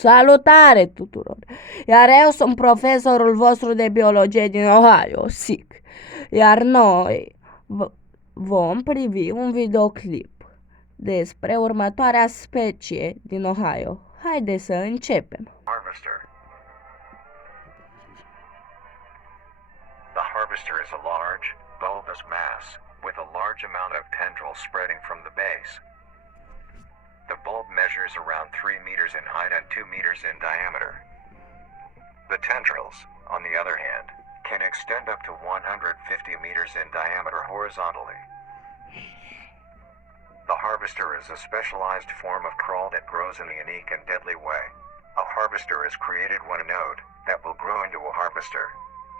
Salutare tuturor! Iar eu sunt profesorul vostru de biologie din Ohio, SIC. Iar noi vom privi un videoclip despre următoarea specie din Ohio. Haideți să începem. Harvester. The harvester is a large, bulbous mass, with a large amount of tendrils spreading from the base. The bulb measures around 3 meters in height and 2 meters in diameter. The tendrils, on the other hand, can extend up to 150 meters in diameter horizontally. The harvester is a specialized form of crawl that grows in a unique and deadly way. A harvester is created when a node that will grow into a harvester,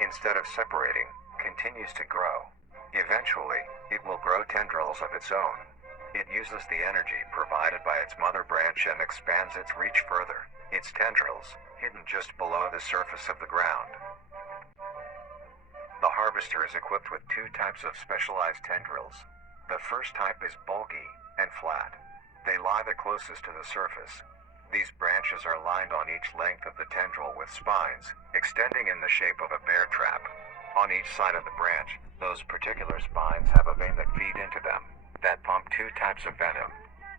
instead of separating, continues to grow. Eventually, it will grow tendrils of its own. It uses the energy provided by its mother branch and expands its reach further, its tendrils, hidden just below the surface of the ground. The harvester is equipped with 2 types of specialized tendrils. The first type is bulky and flat. They lie the closest to the surface. These branches are lined on each length of the tendril with spines, extending in the shape of a bear trap. On each side of the branch, those particular spines have a vein that feed into them, that pump 2 types of venom.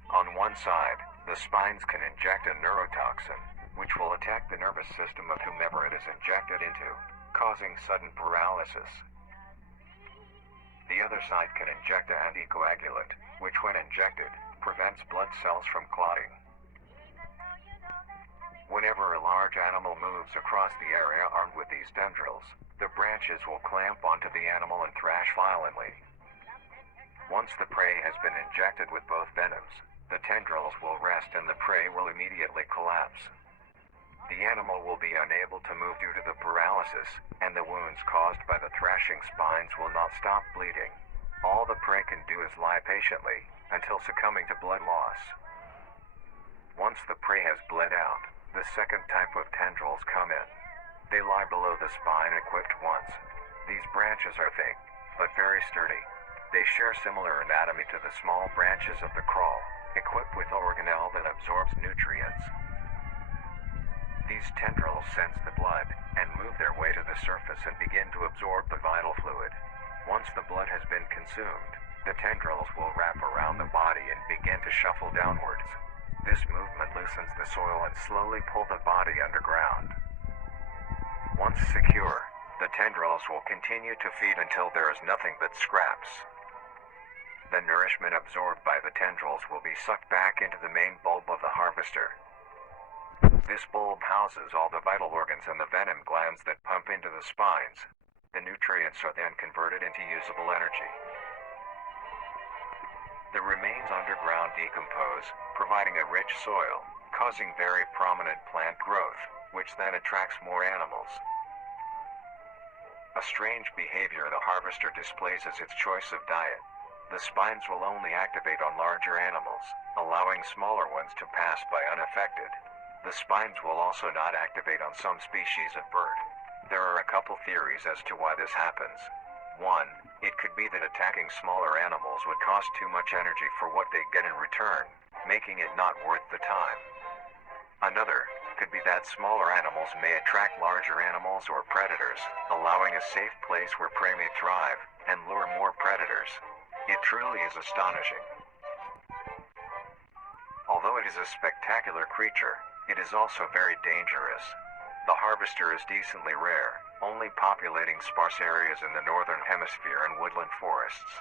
On one side, the spines can inject a neurotoxin, which will attack the nervous system of whomever it is injected into, causing sudden paralysis. The other side can inject an anticoagulant, which when injected, prevents blood cells from clotting. Whenever a large animal moves across the area armed with these tendrils, the branches will clamp onto the animal and thrash violently. Once the prey has been injected with both venoms, the tendrils will rest and the prey will immediately collapse. The animal will be unable to move due to the paralysis, and the wounds caused by the thrashing spines will not stop bleeding. All the prey can do is lie patiently, until succumbing to blood loss. Once the prey has bled out, the second type of tendrils come in. They lie below the spine equipped once. These branches are thick, but very sturdy. They share similar anatomy to the small branches of the crawl, equipped with organelle that absorbs nutrients. These tendrils sense the blood, and move their way to the surface and begin to absorb the vital fluid. Once the blood has been consumed, the tendrils will wrap around the body and begin to shuffle downwards. This movement loosens the soil and slowly pull the body underground. Once secure, the tendrils will continue to feed until there is nothing but scraps. The nourishment absorbed by the tendrils will be sucked back into the main bulb of the harvester. This bulb houses all the vital organs and the venom glands that pump into the spines. The nutrients are then converted into usable energy. The remains underground decompose, providing a rich soil, causing very prominent plant growth, which then attracts more animals. A strange behavior the harvester displays is its choice of diet. The spines will only activate on larger animals, allowing smaller ones to pass by unaffected. The spines will also not activate on some species of bird. There are a couple theories as to why this happens. 1. It could be that attacking smaller animals would cost too much energy for what they get in return, making it not worth the time. Another could be that smaller animals may attract larger animals or predators, allowing a safe place where prey may thrive and lure more predators. It truly is astonishing. Although it is a spectacular creature, it is also very dangerous. The harvester is decently rare, only populating sparse areas in the northern hemisphere and woodland forests.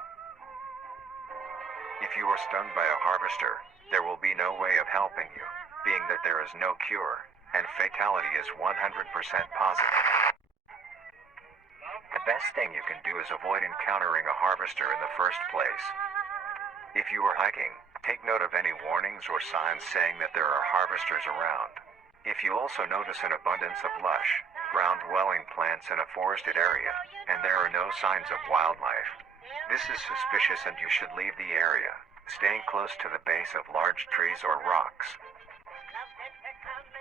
If you are stung by a harvester, there will be no way of helping you, being that there is no cure, and fatality is 100% positive. The best thing you can do is avoid encountering a harvester in the first place. If you are hiking, take note of any warnings or signs saying that there are harvesters around. If you also notice an abundance of lush, ground-dwelling plants in a forested area, and there are no signs of wildlife, this is suspicious and you should leave the area, staying close to the base of large trees or rocks.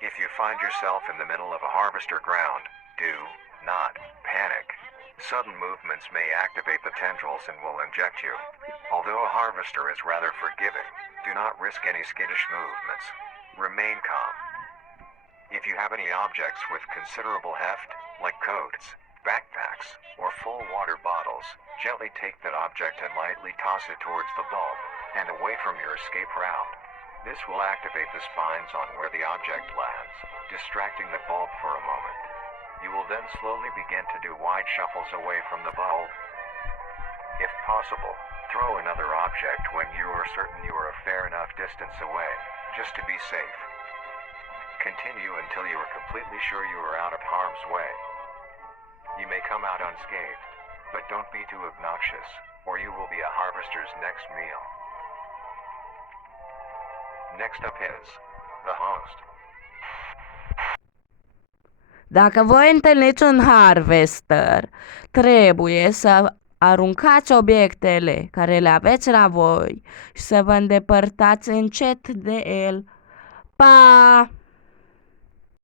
If you find yourself in the middle of a harvester ground, do not panic. Sudden movements may activate the tendrils and will inject you. Although a harvester is rather forgiving, do not risk any skittish movements. Remain calm. If you have any objects with considerable heft, like coats, backpacks, or full water bottles, gently take that object and lightly toss it towards the bulb and away from your escape route. This will activate the spines on where the object lands, distracting the bulb for a moment. You will then slowly begin to do wide shuffles away from the bulb. If possible, throw another object when you are certain you are a fair enough distance away, just to be safe. Continue until you are completely sure you are out of harm's way. You may come out unscathed, but don't be too obnoxious, or you will be a harvester's next meal. Next up is the host. Dacă voi întâlniți un harvester, trebuie să aruncați obiectele care le aveți la voi și să vă îndepărtați încet de el. Pa!